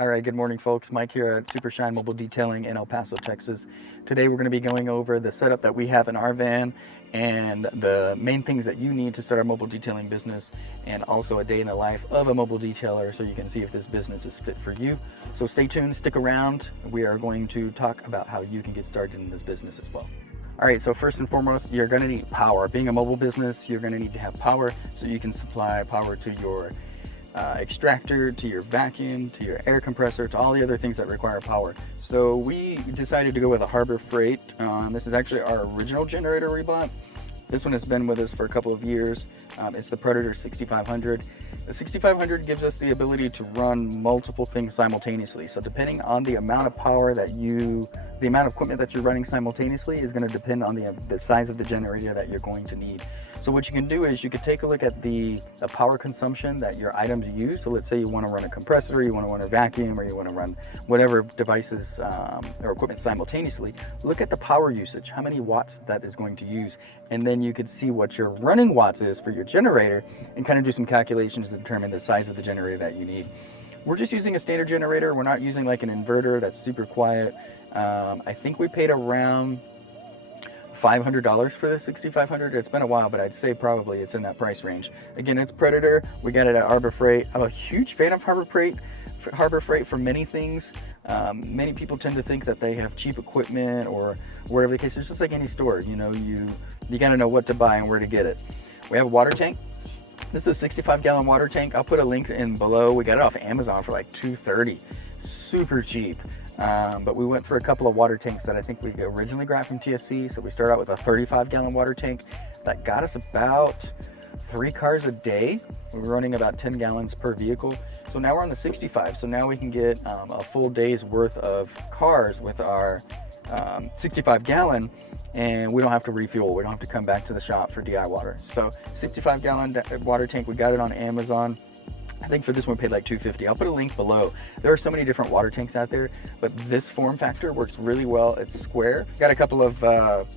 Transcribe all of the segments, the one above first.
All right, good morning, folks. Mike here at Super Shine Mobile Detailing in El Paso, Texas. Today we're going to be going over the setup that we have in our van and the main things that you need to start a mobile detailing business, and also a day in the life of a mobile detailer so you can see if this business is fit for you. So stay tuned, stick around. We are going to talk about how you can get started in this business as well. All right, so first and foremost, you're going to need power. Being a mobile business, you're going to need to have power so you can supply power to your extractor, to your vacuum, to your air compressor, to all the other things that require power. So we decided to go with a Harbor Freight. This is actually our original generator we bought. This one has been with us for a couple of years. It's the Predator 6500. The 6500 gives us the ability to run multiple things simultaneously. So depending on the amount of power that the amount of equipment that you're running simultaneously is going to depend on the size of the generator that you're going to need. So what you can do is you could take a look at the power consumption that your items use. So let's say you want to run a compressor, you want to run a vacuum, or you want to run whatever devices or equipment simultaneously. Look at the power usage, how many watts that is going to use, and then you could see what your running watts is for your generator and kind of do some calculations to determine the size of the generator that you need. We're just using a standard generator. We're not using like an inverter that's super quiet. I think we paid around $500 for the 6500. It's been a while, but I'd say probably it's in that price range. Again, it's Predator. We got it at Harbor Freight. I'm a huge fan of Harbor Freight for many things. Many people tend to think that they have cheap equipment or whatever the case. It's just like any store. You know, you got to know what to buy and where to get it. We have a water tank. This is a 65-gallon water tank. I'll put a link in below. We got it off Amazon for like $230. Super cheap. But we went for a couple of water tanks that I think we originally got from TSC. So we started out with a 35-gallon water tank that got us about 3 cars a day. We were running about 10 gallons per vehicle. So now we're on the 65. So now we can get a full day's worth of cars with our 65-gallon, and we don't have to refuel. We don't have to come back to the shop for DI water. So 65-gallon water tank, we got it on Amazon. I think for this one we paid like $250. I'll put a link below. There are so many different water tanks out there, but this form factor works really well. It's square. Got a couple of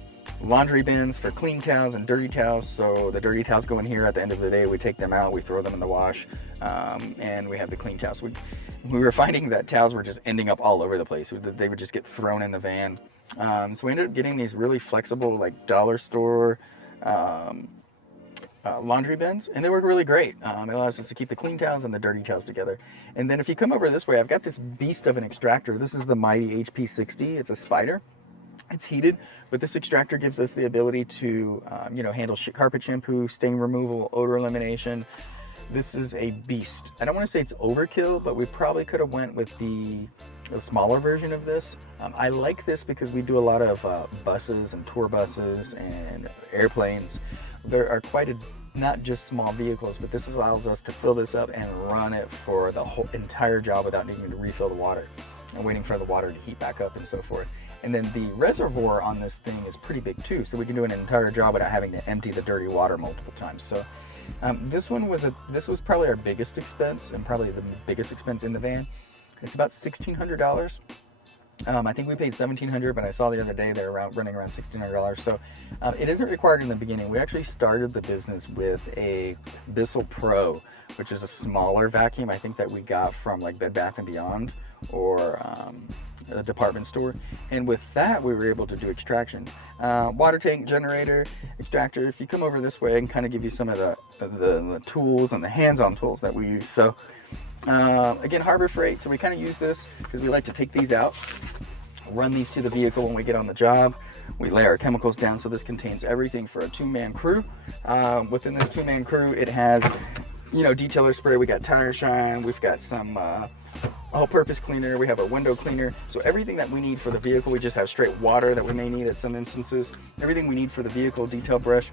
laundry bins for clean towels and dirty towels. So the dirty towels go in here. At the end of the day, we take them out, we throw them in the wash, and we have the clean towels. We were finding that towels were just ending up all over the place. They would just get thrown in the van. So we ended up getting these really flexible, like dollar store laundry bins, and they work really great. It allows us to keep the clean towels and the dirty towels together. And then if you come over this way, I've got this beast of an extractor. This is the mighty HP60. It's a Spider. It's heated, but this extractor gives us the ability to handle carpet shampoo, stain removal, odor elimination. This is a beast. I don't want to say it's overkill, but we probably could have went with the smaller version of this. I like this because we do a lot of buses and tour buses and airplanes. There are not just small vehicles, but this allows us to fill this up and run it for the whole entire job without needing to refill the water and waiting for the water to heat back up and so forth. And then the reservoir on this thing is pretty big too, so we can do an entire job without having to empty the dirty water multiple times. So this was probably our biggest expense, and probably the biggest expense in the van. It's about $1,600. I think we paid $1,700, but I saw the other day they're running around $1,600. So it isn't required in the beginning. We actually started the business with a Bissell Pro, which is a smaller vacuum. I think that we got from like Bed Bath & Beyond or a department store. And with that, we were able to do extraction. Water tank, generator, extractor. If you come over this way, I can kind of give you some of the tools and the hands-on tools that we use. So again, Harbor Freight. So we kind of use this because we like to take these out, run these to the vehicle when we get on the job. We lay our chemicals down. So this contains everything for a 2-man crew. Within this 2-man crew, it has, detailer spray. We got tire shine. We've got some all-purpose cleaner. We have a window cleaner. So everything that we need for the vehicle, we just have straight water that we may need at some instances. Everything we need for the vehicle, detail brush,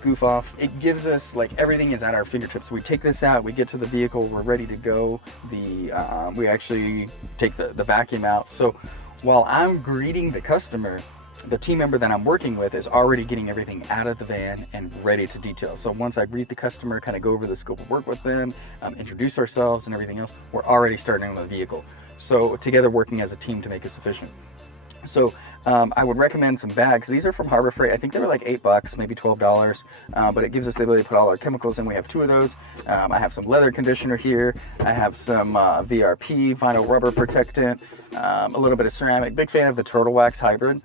goof off. It gives us, like, everything is at our fingertips. We take this out, we get to the vehicle, we're ready to go. We actually take the vacuum out. So while I'm greeting the customer, the team member that I'm working with is already getting everything out of the van and ready to detail. So once I greet the customer, kind of go over the scope of work with them, introduce ourselves and everything else, we're already starting on the vehicle. So together working as a team to make it sufficient. So I would recommend some bags. These are from Harbor Freight. I think they were like $8, maybe $12, but it gives us the ability to put all our chemicals in. We have 2 of those. I have some leather conditioner here. I have some VRP, vinyl rubber protectant, a little bit of ceramic. Big fan of the Turtle Wax Hybrid.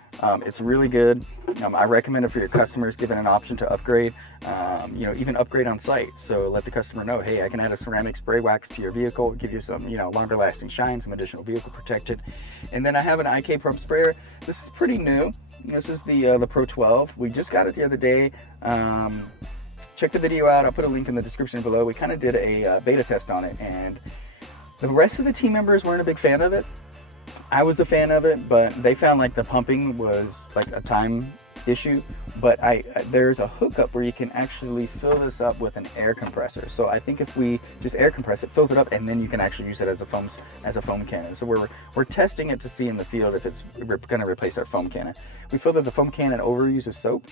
It's really good. I recommend it for your customers, given an option to upgrade, even upgrade on site. So let the customer know, hey, I can add a ceramic spray wax to your vehicle, give you some, longer lasting shine, some additional vehicle protected. And then I have an IK pump sprayer. This is pretty new. This is the Pro 12. We just got it the other day. Check the video out. I'll put a link in the description below. We kind of did a beta test on it, and the rest of the team members weren't a big fan of it. I was a fan of it, but they found like the pumping was like a time issue. But there's a hookup where you can actually fill this up with an air compressor. So I think if we just air compress it, fills it up, and then you can actually use it as a foam cannon. So we're testing it to see in the field if it's going to replace our foam cannon. We feel that the foam cannon overuses soap,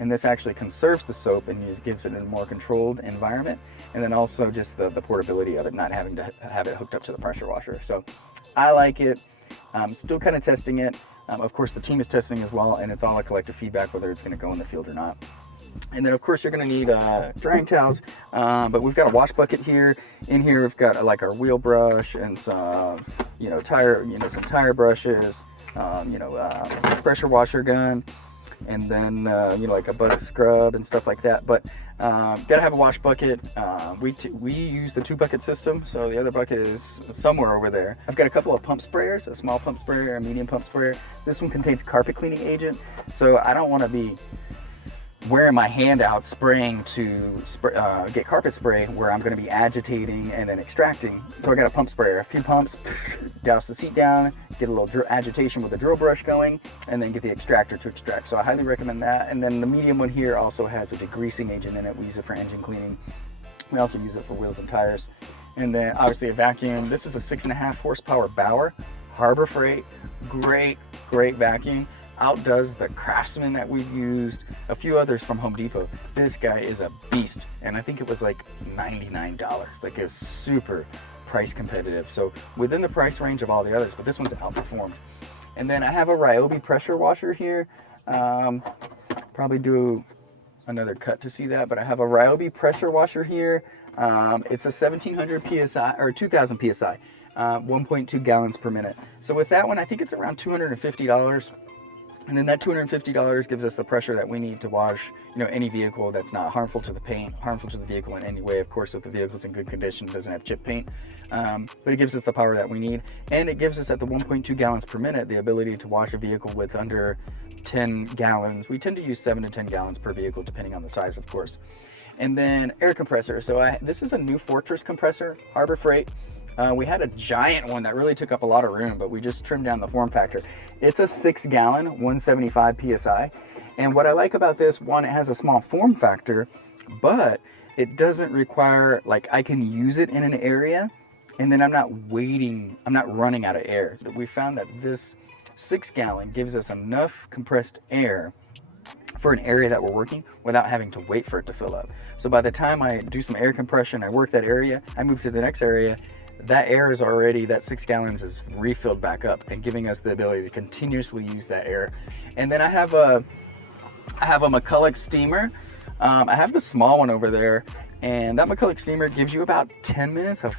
and this actually conserves the soap and gives it a more controlled environment. And then also just the portability of it, not having to have it hooked up to the pressure washer. So I like it. Still kind of testing it. Of course, the team is testing as well, and it's all a collective feedback whether it's going to go in the field or not. And then, of course, you're going to need drying towels, but we've got a wash bucket here. In here, we've got like our wheel brush and some, some tire brushes, pressure washer gun, and then like a butt scrub and stuff like that. But gotta have a wash bucket. We use the 2-bucket system, so the other bucket is somewhere over there. I've got a couple of pump sprayers, a small pump sprayer, a medium pump sprayer. This one contains carpet cleaning agent, so I don't want to be wearing my hand out spraying to get carpet spray where I'm going to be agitating and then extracting. So I got a pump sprayer, a few pumps, douse the seat down, get a little agitation with the drill brush going, and then get the extractor to extract. So I highly recommend that. And then the medium one here also has a degreasing agent in it. We use it for engine cleaning. We also use it for wheels and tires. And then obviously a vacuum. This is a 6.5 horsepower Bauer, Harbor Freight, great vacuum. Outdoes the Craftsman that we've used, a few others from Home Depot. This guy is a beast, and I think it was like $99. Like, it's super price competitive, so within the price range of all the others, but this one's outperformed. And then I have a Ryobi pressure washer here. Probably do another cut to see that, but I have a Ryobi pressure washer here. It's a 1700 psi or 2000 psi, 1.2 gallons per minute. So with that one, I think it's around $250. And then that $250 gives us the pressure that we need to wash, any vehicle that's not harmful to the paint, harmful to the vehicle in any way. Of course, if the vehicle's in good condition, doesn't have chip paint, but it gives us the power that we need, and it gives us at the 1.2 gallons per minute the ability to wash a vehicle with under 10 gallons. We tend to use 7 to 10 gallons per vehicle, depending on the size, of course. And then air compressor. So this is a new Fortress compressor, Harbor Freight. We had a giant one that really took up a lot of room, but we just trimmed down the form factor. It's a 6-gallon, 175 psi. And what I like about this one, it has a small form factor, but it doesn't require, like, I can use it in an area, and then I'm not running out of air. So we found that this 6-gallon gives us enough compressed air for an area that we're working without having to wait for it to fill up. So by the time I do some air compression, I work that area, I move to the next area, that air is already, that 6 gallons is refilled back up and giving us the ability to continuously use that air. And then I have a McCulloch steamer. I have the small one over there, and that McCulloch steamer gives you about 10 minutes of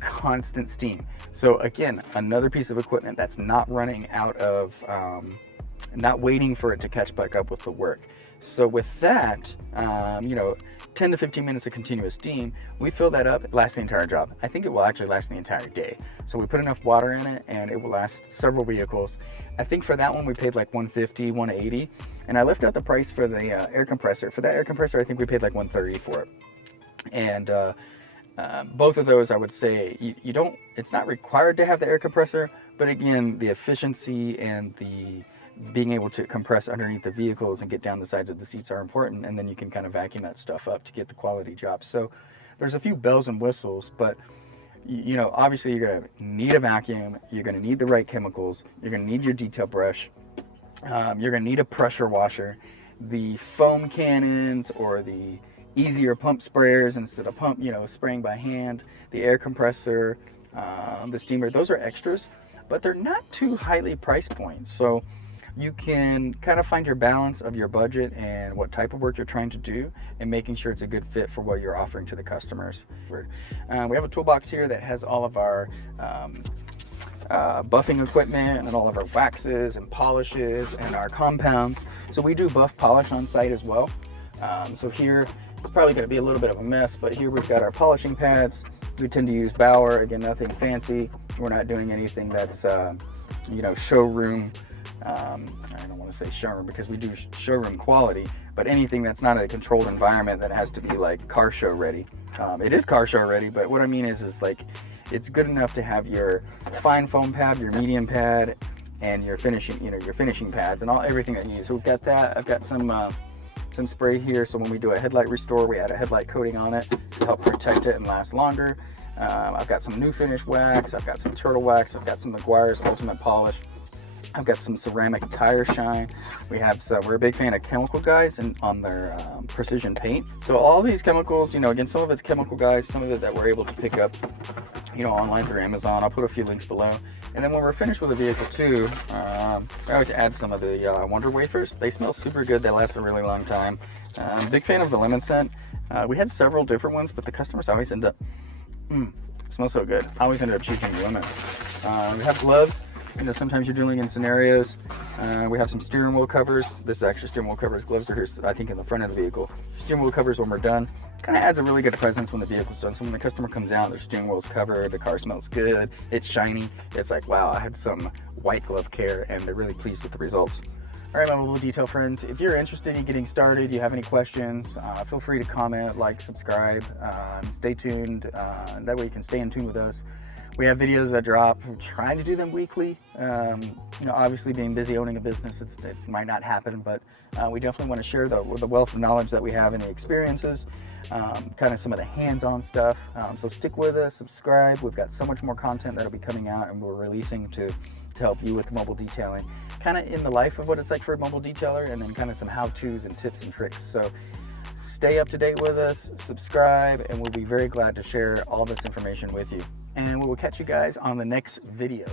constant steam. So again, another piece of equipment that's not running out of, not waiting for it to catch back up with the work. So with that, 10 to 15 minutes of continuous steam, we fill that up, it lasts the entire job. I think it will actually last the entire day. So we put enough water in it and it will last several vehicles. I think for that one we paid like $150, $180, and I left out the price for the air compressor. For that air compressor, I think we paid like $130 for it. And both of those, I would say, it's not required to have the air compressor, but again, the efficiency and the being able to compress underneath the vehicles and get down the sides of the seats are important, and then you can kind of vacuum that stuff up to get the quality job. So there's a few bells and whistles, but obviously you're going to need a vacuum, you're going to need the right chemicals, you're going to need your detail brush, you're going to need a pressure washer, the foam cannons or the easier pump sprayers instead of spraying by hand, the air compressor, the steamer. Those are extras, but they're not too highly priced points. So you can kind of find your balance of your budget and what type of work you're trying to do, and making sure it's a good fit for what you're offering to the customers. We have a toolbox here that has all of our buffing equipment and all of our waxes and polishes and our compounds. So we do buff polish on site as well. So here it's probably going to be a little bit of a mess, but here we've got our polishing pads. We tend to use Bauer, again, nothing fancy. We're not doing anything that's showroom. I don't want to say showroom because we do showroom quality, but anything that's not a controlled environment that has to be like car show ready. It is car show ready, but what I mean is like it's good enough to have your fine foam pad, your medium pad, and your finishing pads and everything that you need. So we've got that. I've got some spray here, so when we do a headlight restore, we add a headlight coating on it to help protect it and last longer. I've got some new finish wax. I've got some turtle wax. I've got some McGuire's Ultimate Polish. I've got some ceramic tire shine. We're a big fan of chemical guys and on their precision paint. So all these chemicals, again, some of it's chemical guys, some of it that we're able to pick up, online through Amazon. I'll put a few links below. And then when we're finished with the vehicle too, I always add some of the Wonder Wafers. They smell super good. They last a really long time. Big fan of the lemon scent. We had several different ones, but the customers always end up, smells so good. I always ended up choosing lemon. We have gloves. Sometimes you're dealing in scenarios. We have some steering wheel covers. This is actually steering wheel covers. Gloves are here, I think, in the front of the vehicle. Steering wheel covers when we're done. Kind of adds a really good presence when the vehicle's done. So when the customer comes out, their steering wheel's covered, the car smells good, it's shiny. It's like, wow, I had some white glove care, and they're really pleased with the results. All right, my mobile detail friends, if you're interested in getting started, you have any questions, feel free to comment, like, subscribe, stay tuned. That way you can stay in tune with us. We have videos that drop. I'm trying to do them weekly. Obviously being busy owning a business, it might not happen, but we definitely want to share the wealth of knowledge that we have and the experiences, kind of some of the hands-on stuff. So stick with us, subscribe. We've got so much more content that'll be coming out and we're releasing to help you with mobile detailing, kind of in the life of what it's like for a mobile detailer, and then kind of some how-tos and tips and tricks. So stay up to date with us, subscribe, and we'll be very glad to share all this information with you. And we will catch you guys on the next video.